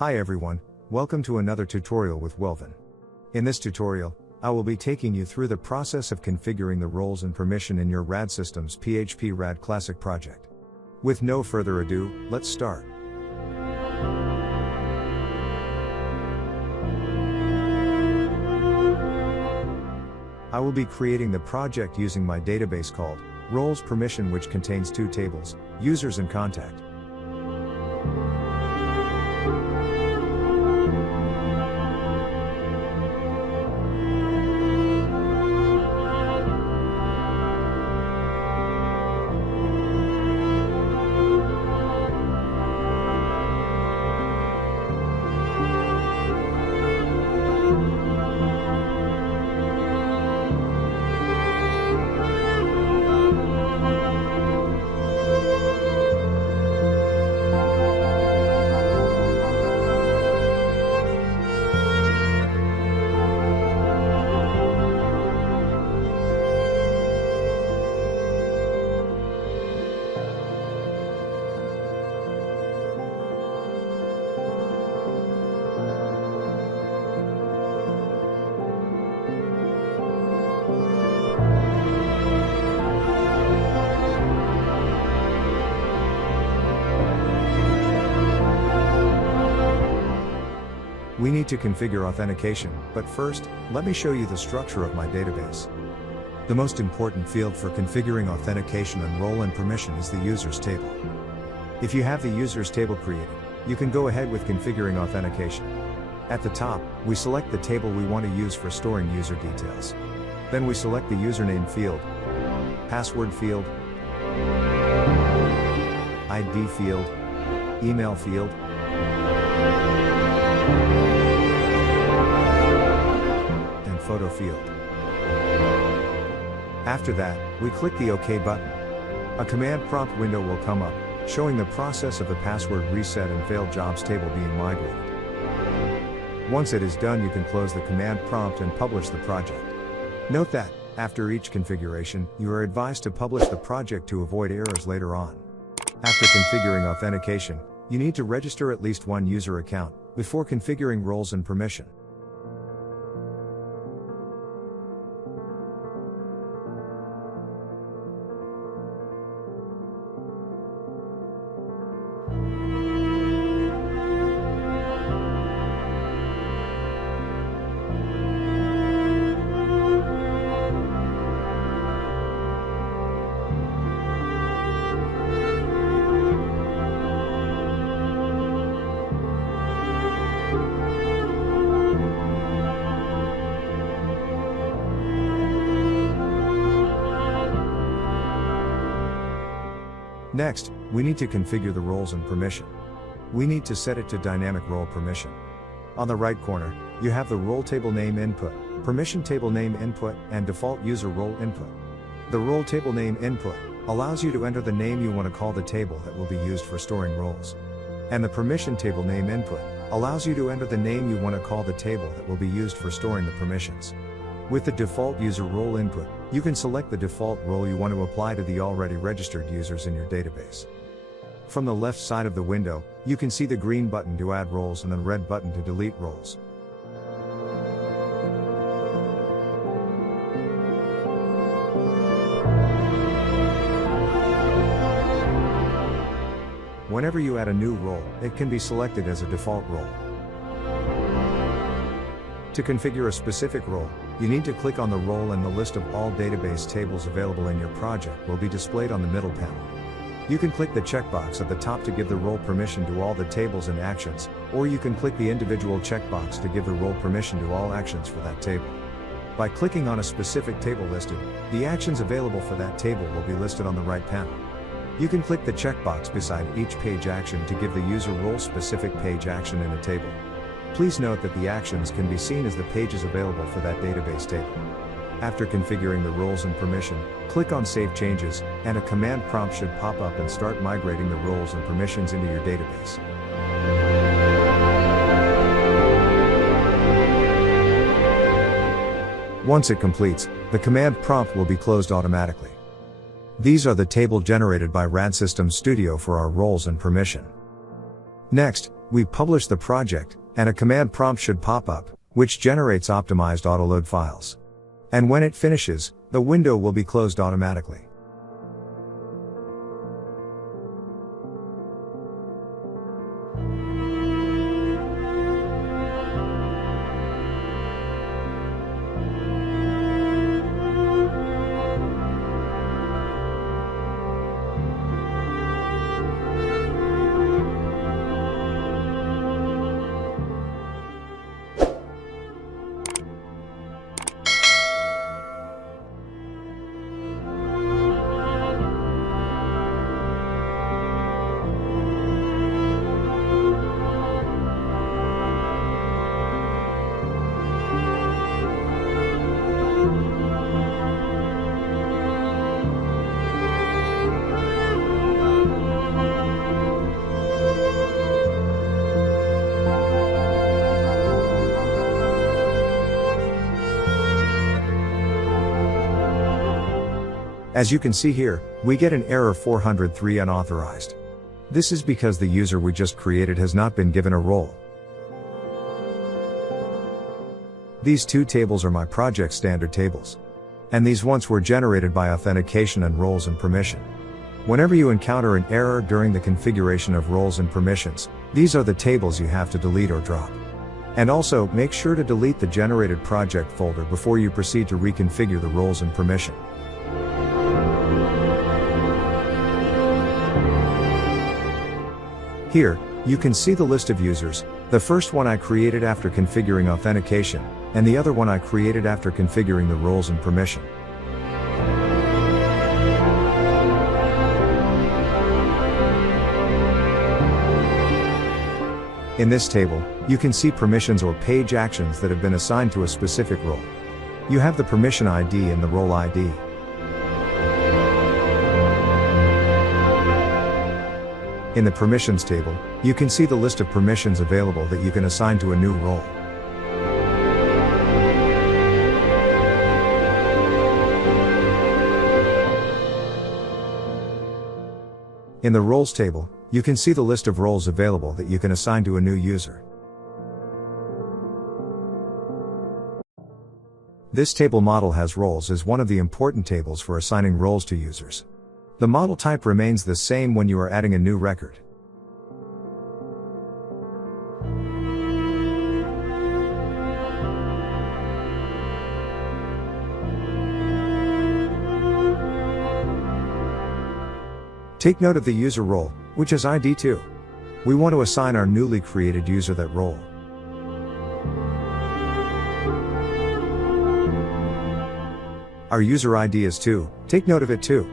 Hi everyone, welcome to another tutorial with Welvin. In this tutorial, I will be taking you through the process of configuring the roles and permission in your RAD Systems PHP RAD Classic project. With no further ado, let's start. I will be creating the project using my database called Roles Permission, which contains two tables, users and contact. We need to configure authentication, but first, let me show you the structure of my database. The most important field for configuring authentication and role and permission is the users table. If you have the users table created, you can go ahead with configuring authentication. At the top, we select the table we want to use for storing user details. Then we select the username field, password field, ID field, email field, and photo field. After that, we click the OK button. A command prompt window will come up, showing the process of the password reset and failed jobs table being migrated. Once it is done, you can close the command prompt and publish the project. Note that, after each configuration, you are advised to publish the project to avoid errors later on. After configuring authentication, you need to register at least one user account before configuring roles and permission. Next, we need to configure the roles and permission. We need to set it to dynamic role permission. On the right corner, you have the role table name input, permission table name input, and default user role input. The role table name input allows you to enter the name you want to call the table that will be used for storing roles. And the permission table name input allows you to enter the name you want to call the table that will be used for storing the permissions. With the default user role input, you can select the default role you want to apply to the already registered users in your database. From the left side of the window, you can see the green button to add roles and the red button to delete roles. Whenever you add a new role, it can be selected as a default role. To configure a specific role, you need to click on the role, and the list of all database tables available in your project will be displayed on the middle panel. You can click the checkbox at the top to give the role permission to all the tables and actions, or you can click the individual checkbox to give the role permission to all actions for that table. By clicking on a specific table listed, the actions available for that table will be listed on the right panel. You can click the checkbox beside each page action to give the user role-specific page action in a table. Please note that the actions can be seen as the pages available for that database table. After configuring the roles and permission, click on Save Changes, and a command prompt should pop up and start migrating the roles and permissions into your database. Once it completes, the command prompt will be closed automatically. These are the table generated by RAD Systems Studio for our roles and permission. Next, we publish the project, and a command prompt should pop up, which generates optimized autoload files. And when it finishes, the window will be closed automatically. As you can see here, we get an error 403 unauthorized. This is because the user we just created has not been given a role. These two tables are my project standard tables. And these once were generated by authentication and roles and permission. Whenever you encounter an error during the configuration of roles and permissions, these are the tables you have to delete or drop. And also, make sure to delete the generated project folder before you proceed to reconfigure the roles and permission. Here, you can see the list of users, the first one I created after configuring authentication, and the other one I created after configuring the roles and permission. In this table, you can see permissions or page actions that have been assigned to a specific role. You have the permission ID and the role ID. In the permissions table, you can see the list of permissions available that you can assign to a new role. In the roles table, you can see the list of roles available that you can assign to a new user. This table model has roles as one of the important tables for assigning roles to users. The model type remains the same when you are adding a new record. Take note of the user role, which is ID 2. We want to assign our newly created user that role. Our user ID is 2, take note of it too.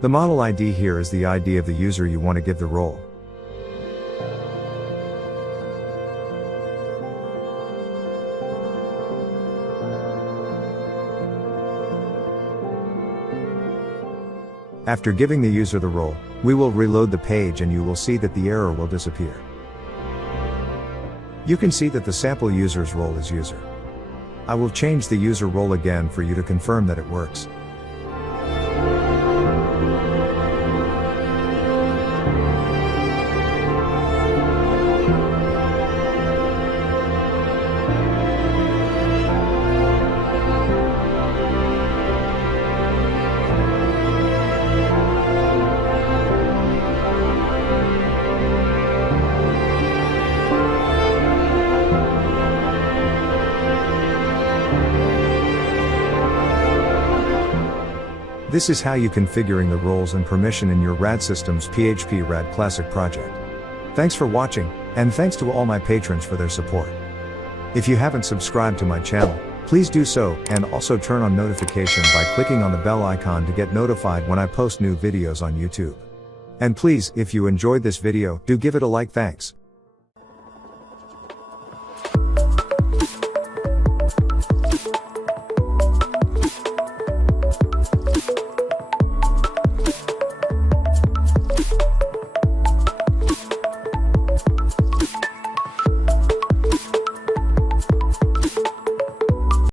The model ID here is the ID of the user you want to give the role. After giving the user the role, we will reload the page and you will see that the error will disappear. You can see that the sample user's role is user. I will change the user role again for you to confirm that it works. This is how you configuring the roles and permission in your RAD Systems PHP RAD Classic project. Thanks for watching, and thanks to all my patrons for their support. If you haven't subscribed to my channel, please do so, and also turn on notification by clicking on the bell icon to get notified when I post new videos on YouTube. And please, if you enjoyed this video, do give it a like. Thanks.